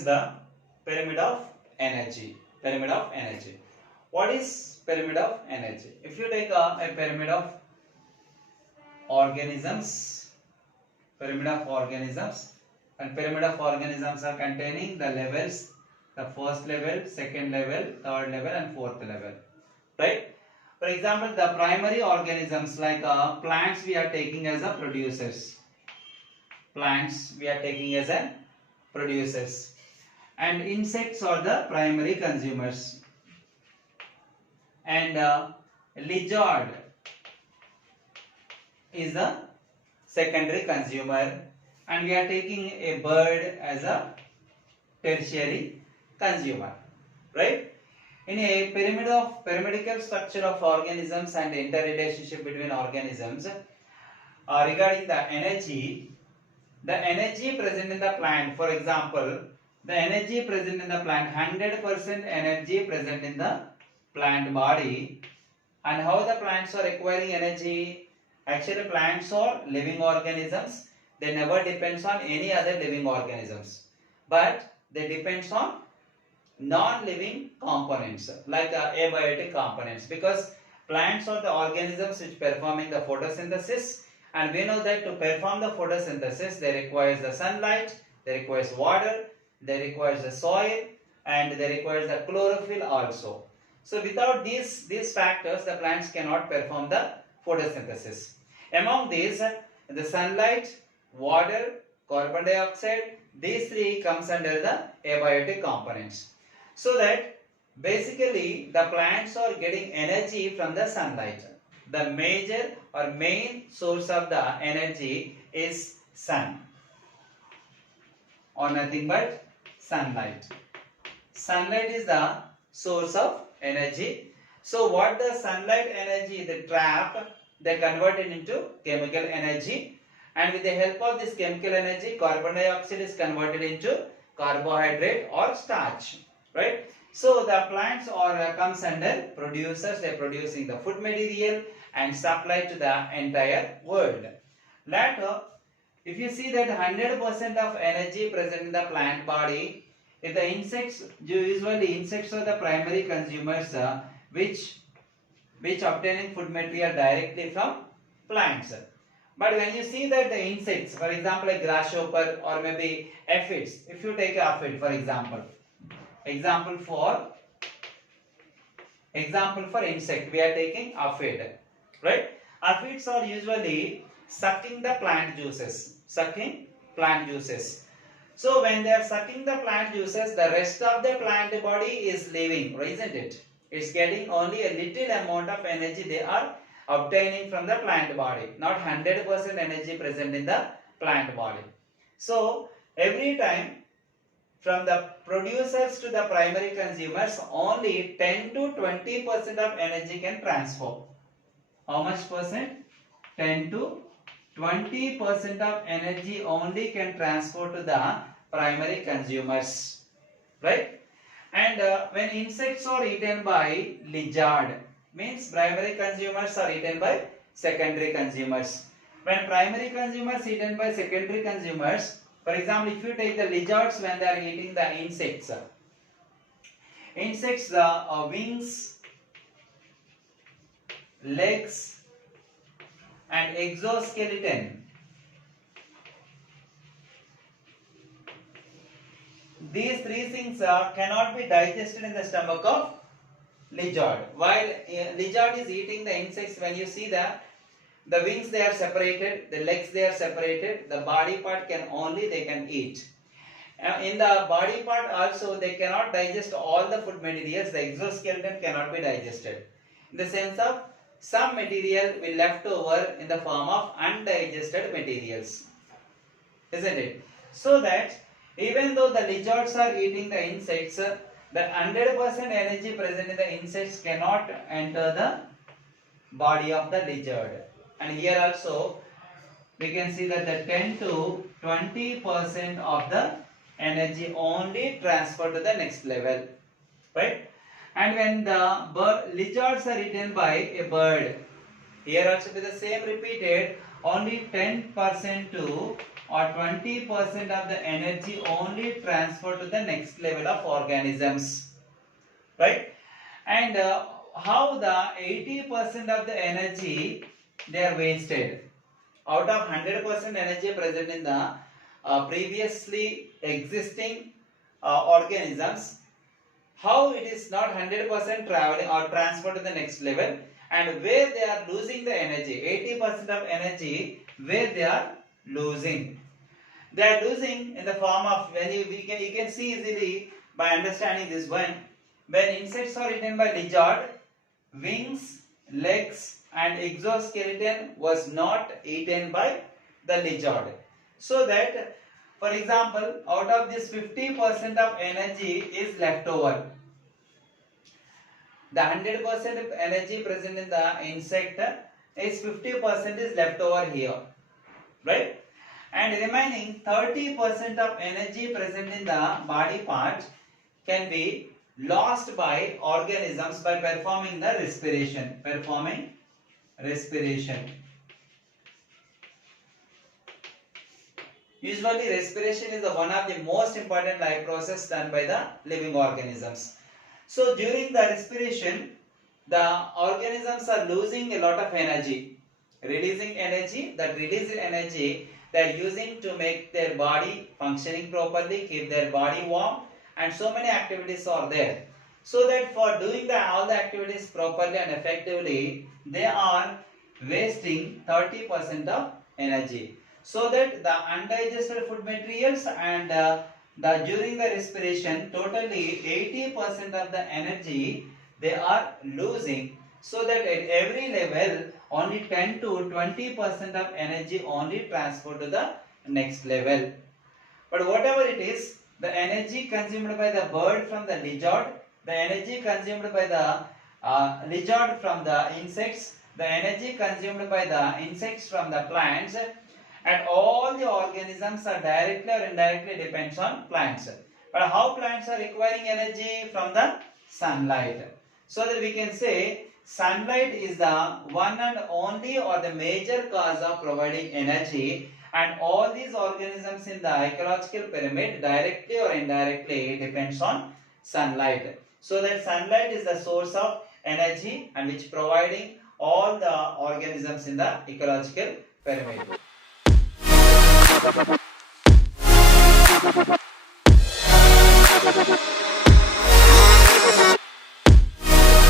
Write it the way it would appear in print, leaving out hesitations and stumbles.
is the pyramid of energy. Pyramid of energy. What is pyramid of energy? If you take a pyramid of organisms, and pyramid of organisms are containing the levels, the first level, second level, third level and fourth level, right? For example, the primary organisms like plants we are taking as a producers. Plants we are taking as a producers, and insects are the primary consumers, and lizard is the secondary consumer, and we are taking a bird as a tertiary consumer, right? In a pyramidical structure of organisms and interrelationship between organisms, regarding the energy present in the plant, for example, the energy present in the plant, 100% energy present in the plant body. And how the plants are acquiring energy? Actually, plants are living organisms. They never depends on any other living organisms, but they depends on non-living components like abiotic components, because plants are the organisms which performing the photosynthesis, and we know that to perform the photosynthesis they requires the sunlight, they requires water, they requires the soil, and they requires the chlorophyll also. So without these factors the plants cannot perform the photosynthesis. Among these, the sunlight, water, carbon dioxide, these three comes under the abiotic components. So that basically the plants are getting energy from the sunlight. The major or main source of the energy is sun, or nothing but sunlight. Sunlight is the source of energy. So what the sunlight energy they trap, they convert it into chemical energy, and with the help of this chemical energy carbon dioxide is converted into carbohydrate or starch, right? So the plants are comes under producers. They are producing the food material and supply to the entire world. Later, if you see that 100% of energy present in the plant body, if the insects, usually insects are the primary consumers which obtaining food material directly from plants. But when you see that the insects, for example a grasshopper or maybe aphids, if you take an aphid for example for insect, we are taking aphid, right? Aphids are usually sucking the plant juices, So when they are sucking the plant juices, the rest of the plant body is living, isn't it? It's getting only a little amount of energy they are obtaining from the plant body, not 100% energy present in the plant body. So every time from the producers to the primary consumers, only 10 to 20% of energy can transfer. How much percent? 10 to 20% of energy only can transfer to the primary consumers, right? And when insects are eaten by lizard, means primary consumers are eaten by secondary consumers. When primary consumers eaten by secondary consumers, for example, if you take the lizards, when they are eating the insects, the wings, legs and exoskeleton, these three things cannot be digested in the stomach of lizard. While lizard is eating the insects, when you see the wings they are separated, the legs they are separated, the body part they can eat. In the body part also they cannot digest all the food materials, the exoskeleton cannot be digested. In the sense of some material will left over in the form of undigested materials, isn't it? So that even though the lizards are eating the insects, the 100% energy present in the insects cannot enter the body of the lizard. And here also we can see that the 10 to 20% of the energy only transferred to the next level, right? And when the lizards are eaten by a bird, here also with the same repeated, only 10% to or 20% of the energy only transferred to the next level of organisms, right? And how the 80% of the energy they are wasted. Out of 100% energy present in the previously existing organisms, how it is not 100% traveling or transferred to the next level, and where they are losing the energy, 80% of energy, where they are losing. They are losing in the form of, when you can see easily by understanding this one. When insects are eaten by lizard, wings, legs and exoskeleton was not eaten by the lizard. So that, for example, out of this 50% of energy is left over. The 100% energy present in the insect is 50% is left over here, right? And remaining 30% of energy present in the body part can be lost by organisms by performing the respiration. Usually respiration is one of the most important life process done by the living organisms. So during the respiration, the organisms are losing a lot of energy, releasing energy. That released energy they are using to make their body functioning properly, keep their body warm, and so many activities are there. So that for doing all the activities properly and effectively, they are wasting 30% of energy. So that the undigested food materials and during the respiration, totally 80% of the energy they are losing. So that at every level, only 10 to 20% of energy only transferred to the next level. But whatever it is, the energy consumed by the bird from the lizard, the energy consumed by the lizard from the insects, the energy consumed by the insects from the plants, and all the organisms are directly or indirectly depends on plants. But how plants are requiring energy? From the sunlight. So that we can say sunlight is the one and only or the major cause of providing energy, and all these organisms in the ecological pyramid directly or indirectly depends on sunlight. So that sunlight is the source of energy and which providing all the organisms in the ecological pyramid.